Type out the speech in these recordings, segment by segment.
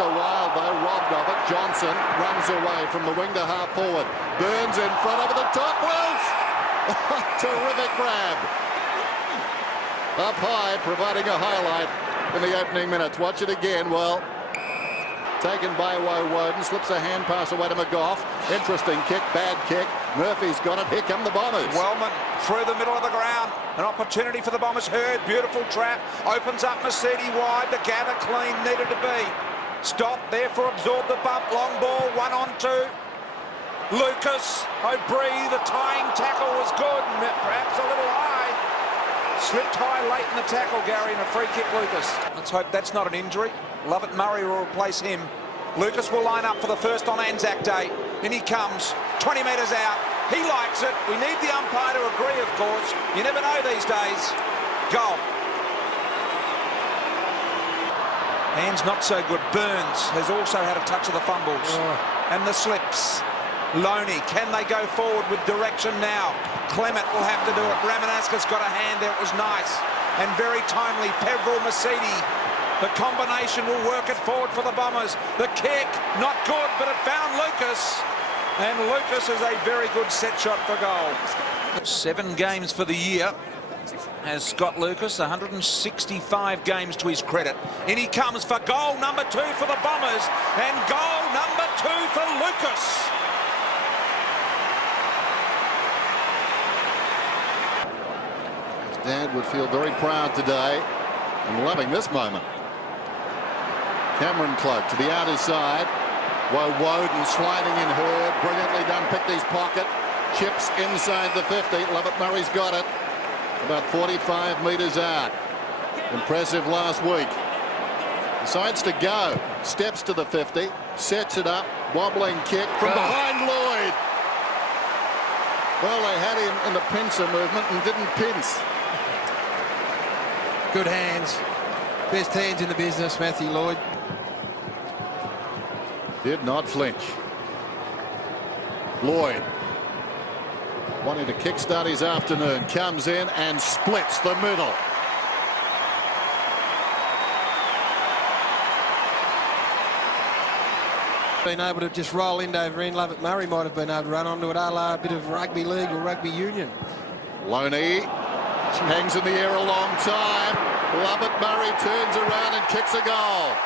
a while, though, robbed of it. Johnson runs away from the wing to half forward. Burns in front over the top. Wills! Terrific grab. Up high, providing a highlight in the opening minutes. Watch it again. Well, taken by Woden, slips a hand pass away to McGough. Interesting kick, bad kick. Murphy's got it. Here come the Bombers. Wellman through the middle of the ground. An opportunity for the Bombers. Hurd, beautiful trap. Opens up Mercedes wide. The gather clean needed to be. Stop, therefore absorb the bump. Long ball, 1-on-2. Lucas, O'Brien, the tying tackle was good. Perhaps a little high. Slipped high late in the tackle, Gary, and a free kick, Lucas. Let's hope that's not an injury. Lovett Murray will replace him. Lucas will line up for the first on Anzac Day. In he comes, 20 metres out. He likes it. We need the umpire to agree, of course. You never know these days. Goal. Hands not so good. Burns has also had a touch of the fumbles. And the slips. Loney, can they go forward with direction now? Clement will have to do it. Ramanasca's got a hand there. It was nice and very timely. Peveril, Mercedes. The combination will work it forward for the Bombers. The kick, not good, but it found Lucas. And Lucas is a very good set shot for goal. 7 games for the year has Scott Lucas, 165 games to his credit. In he comes for goal number 2 for the Bombers, and goal number 2 for Lucas. Dad would feel very proud today and loving this moment. Cameron Cloak to the outer side. Woden sliding in Hurd. Brilliantly done. Picked his pocket. Chips inside the 50. Lovett Murray's got it. About 45 metres out. Impressive last week. Decides to go. Steps to the 50. Sets it up. Wobbling kick from behind Lloyd. Well, they had him in the pincer movement and didn't pince. Good hands. Best hands in the business, Matthew Lloyd. Did not flinch. Lloyd, wanting to kickstart his afternoon, comes in and splits the middle. Been able to just roll end over end. Lovett Murray might have been able to run onto it, a la a bit of rugby league or rugby union. Loney hangs in the air a long time. Lovett Murray turns around and kicks a goal.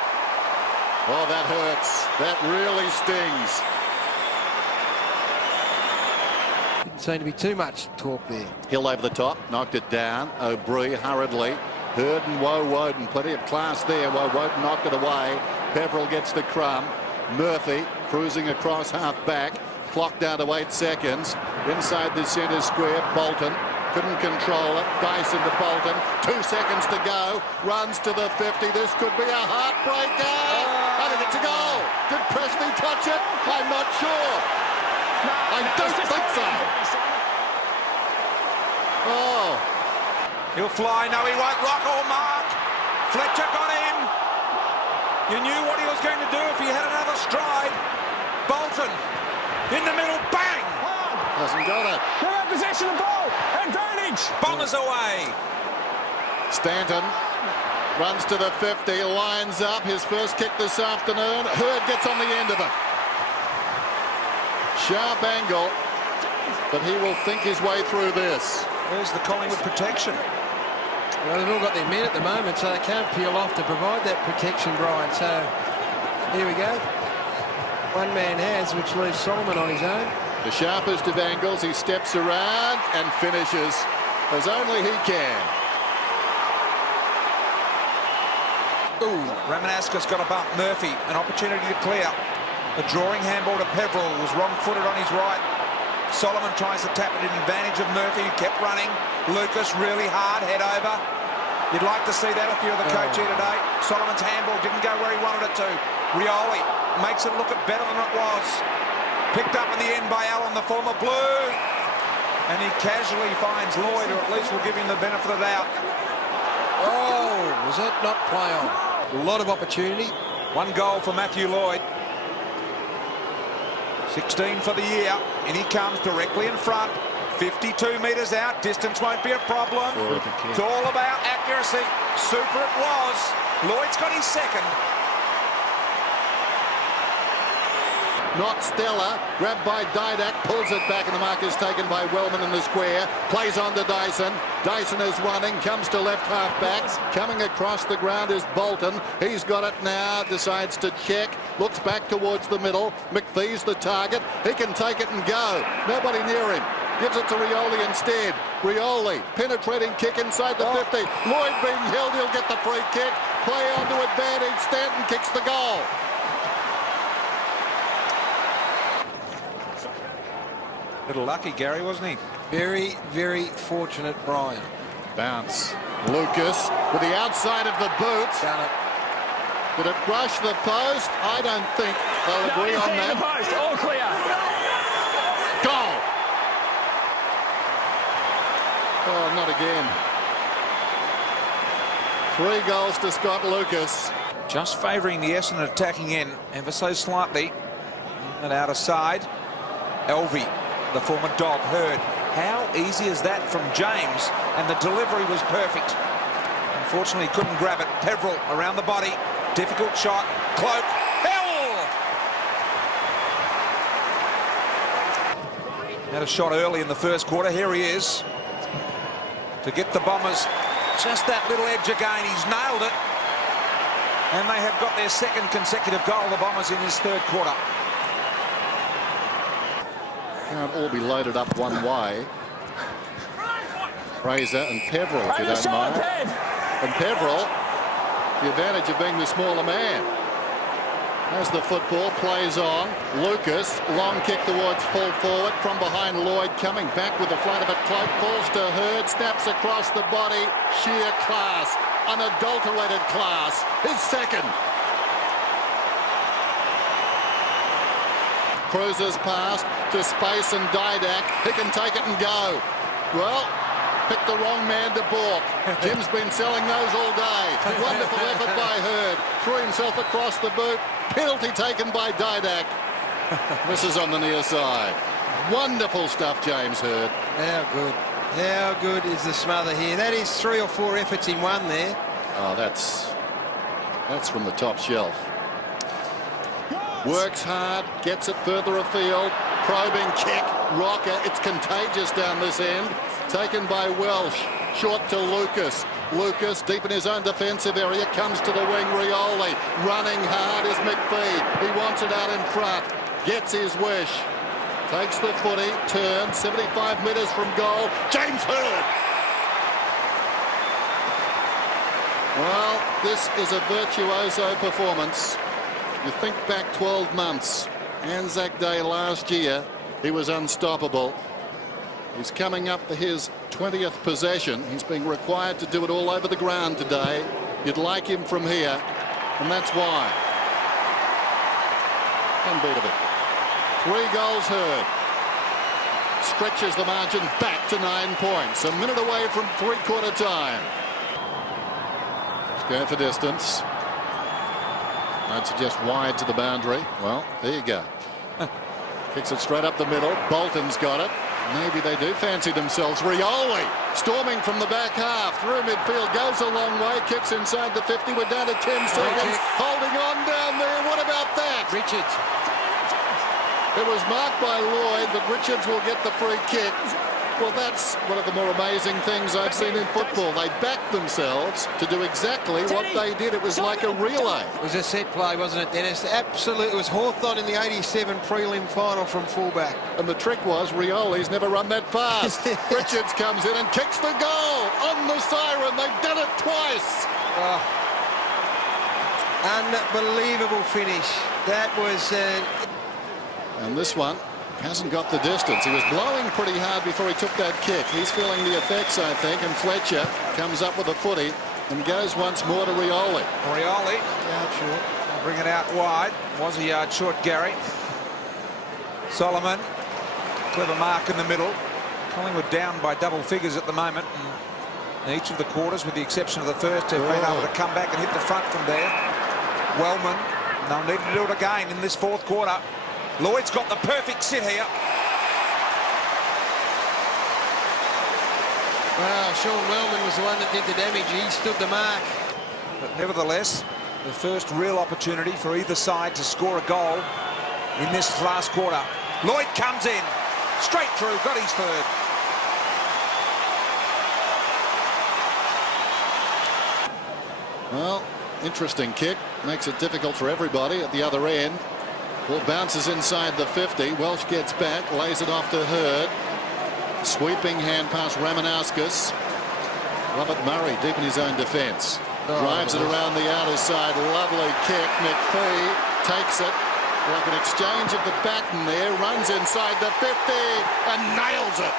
Oh, that hurts. That really stings. Didn't seem to be too much talk there. Hill over the top, knocked it down. O'Brien hurriedly. Hurd and Woden, plenty of class there. Woden knocked it away. Peveril gets the crumb. Murphy cruising across half back. Clock down to 8 seconds. Inside the centre square, Bolton couldn't control it. Dyson to Bolton. 2 seconds to go. Runs to the 50. This could be a heartbreaker. I think it's a goal. Did Presley touch it? I'm not sure. I don't think so. Oh. He'll fly. No, he won't rock or mark. Fletcher got him. You knew what he was going to do if he had another stride. Bolton in the middle. Bang! Hasn't got it. They have possession of the ball. Advantage. Bombers away. Stanton runs to the 50, lines up. His first kick this afternoon. Hurd gets on the end of it. Sharp angle, but he will think his way through this. There's the Collingwood protection. Well, they've all got their men at the moment, so they can't peel off to provide that protection, Brian. So here we go. One man has, which leaves Solomon on his own. The sharpest of angles, he steps around and finishes as only he can. Ooh, Ramanasca's got a bump. Murphy, an opportunity to clear. A drawing handball to Peveril, was wrong-footed on his right. Solomon tries to tap it in advantage of Murphy, who kept running. Lucas really hard, head over. You'd like to see that if you're the coach here today. Solomon's handball didn't go where he wanted it to. Rioli makes it look better than it was. Picked up in the end by Allen, the former Blue. And he casually finds Lloyd, or at least will give him the benefit of the doubt. Oh, was that not play on? A lot of opportunity. 1 goal for Matthew Lloyd. 16 for the year. And he comes directly in front. 52 metres out. Distance won't be a problem. It's all about accuracy. Super it was. Lloyd's got his second. not stellar. Grabbed by Didak, pulls it back, and the mark is taken by Wellman in the square. Plays on to Dyson. Dyson is running, comes to left half back. Coming across the ground is Bolton. He's got it now, decides to check, looks back towards the middle. Magpies the target. He can take it and go. Nobody near him. Gives it to Rioli instead. Rioli, penetrating kick inside the 50. Lloyd being held, he'll get the free kick. Play on to advantage. Stanton kicks the goal. Little lucky, Gary, wasn't he? Very, very fortunate, Brian. Bounce. Lucas with the outside of the boot. Done it. Did it brush the post? I don't think they'll agree on that. The post, all clear. Goal. Oh, not again. 3 goals to Scott Lucas. Just favouring the Essendon attacking end ever so slightly. And out of side. Elvie, the former dog, heard. How easy is that from James? And the delivery was perfect. Unfortunately, couldn't grab it. Peveril around the body. Difficult shot. Cloak. Hell! Had a shot early in the first quarter. Here he is. To get the Bombers just that little edge again. He's nailed it. And they have got their second consecutive goal, the Bombers, in this third quarter. Can't all be loaded up one way. Fraser and Peveril, if you don't mind. And Peveril, the advantage of being the smaller man. As the football plays on, Lucas, long kick towards full forward from behind Lloyd, coming back with the flat of it. Cloak falls to Hurd, snaps across the body. Sheer class, unadulterated class. His second. Cruises past to space and Didak. He can take it and go. Well, picked the wrong man to balk. Jim's been selling those all day. Wonderful effort by Hurd. Threw himself across the boot. Penalty taken by Didak. Misses on the near side. Wonderful stuff, James Hurd. How good. How good is the smother here? That is 3 or 4 efforts in one there. Oh, that's from the top shelf. Works hard, gets it further afield. Probing kick, rocker. It's contagious down this end. Taken by Welsh. Short to Lucas. Lucas deep in his own defensive area. Comes to the wing. Rioli. Running hard is McPhee. He wants it out in front. Gets his wish. Takes the footy. Turns 75 metres from goal. James Hurd. Well, this is a virtuoso performance. You think back 12 months. Anzac Day last year. He was unstoppable. He's coming up for his 20th possession. He's being required to do it all over the ground today. You'd like him from here, and that's why. Unbeatable. 3 goals Hurd. Stretches the margin back to 9 points. A minute away from 3/4 time. He's going for distance. I'd suggest wide to the boundary. Well, there you go. Kicks it straight up the middle. Bolton's got it. Maybe they do fancy themselves. Rioli storming from the back half through midfield, goes a long way, kicks inside the 50. We're down to 10 seconds. Holding on down there. What about that? Richards. It was marked by Lloyd, but Richards will get the free kick. Well, that's one of the more amazing things I've seen in football. They backed themselves to do exactly what they did. It was like a relay. It was a set play, wasn't it, Dennis? Absolutely. It was Hawthorn in the 87 prelim final from fullback. And the trick was Rioli's never run that fast. Richards comes in and kicks the goal on the siren. They've done it twice. Oh. Unbelievable finish. That was... And this one hasn't got the distance. He was blowing pretty hard before he took that kick. He's feeling the effects, I think, and Fletcher comes up with a footy and goes once more to Rioli. Rioli, out short. Bring it out wide. Was a yard short, Gary. Solomon, clever mark in the middle. Collingwood down by double figures at the moment. And in each of the quarters, with the exception of the first, have been able to come back and hit the front from there. Wellman, they'll need to do it again in this fourth quarter. Lloyd's got the perfect sit here. Wow, Sean Wellman was the one that did the damage. He stood the mark. But nevertheless, the first real opportunity for either side to score a goal in this last quarter. Lloyd comes in, straight through, got his third. Well, interesting kick. Makes it difficult for everybody at the other end. Ball bounces inside the 50. Welsh gets back, lays it off to Hurd. Sweeping hand pass Ramanauskas. Robert Murray deep in his own defence. Drives it around the outer side. Lovely kick. McPhee takes it. Like an exchange of the baton there. Runs inside the 50 and nails it.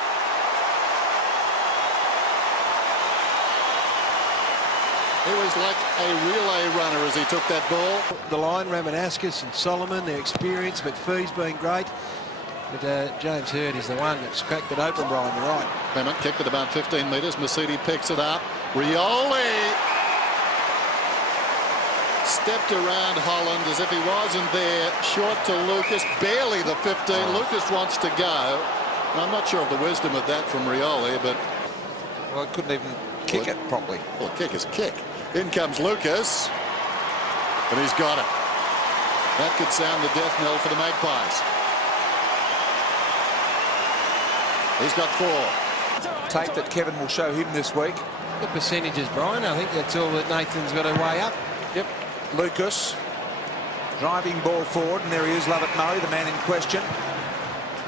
He was like a relay runner as he took that ball. The line, Ramanauskas and Solomon, their experience. McPhee's been great. But James Hurd is the one that's cracked it open, Brian. You're right. Clement kicked it about 15 metres. Mercedes picks it up. Rioli stepped around Holland as if he wasn't there. Short to Lucas. Barely the 15. Lucas wants to go. I'm not sure of the wisdom of that from Rioli, but... Well, he couldn't even kick it properly. Well, kick is kick. In comes Lucas. And he's got it. That could sound the death knell for the Magpies. He's got 4. Tape that Kevin will show him this week. The percentages, Brian. I think that's all that Nathan's got to weigh up. Yep. Lucas driving ball forward, and there he is, Lovett Murray, the man in question.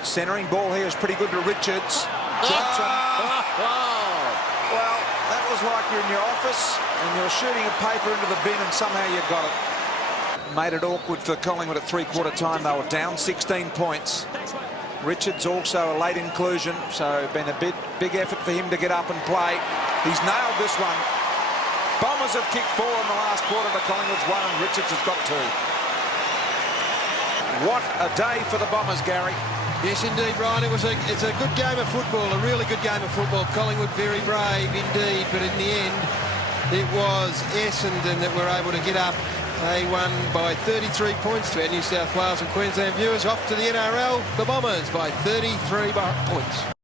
Centering ball here is pretty good to Richards. Johnson. Well, that was like you're in your office and you're shooting a paper into the bin and somehow you got it. Made it awkward for Collingwood at three-quarter time. They were down 16 points. Richards also a late inclusion, so been a big effort for him to get up and play. He's nailed this one. Bombers have kicked 4 in the last quarter to Collingwood's 1, and Richards has got 2. What a day for the Bombers, Gary. Yes, indeed, Ryan. It's a good game of football, a really good game of football. Collingwood very brave indeed, but in the end, it was Essendon that were able to get up. They won by 33 points to our New South Wales and Queensland viewers. Off to the NRL, the Bombers by 33 points.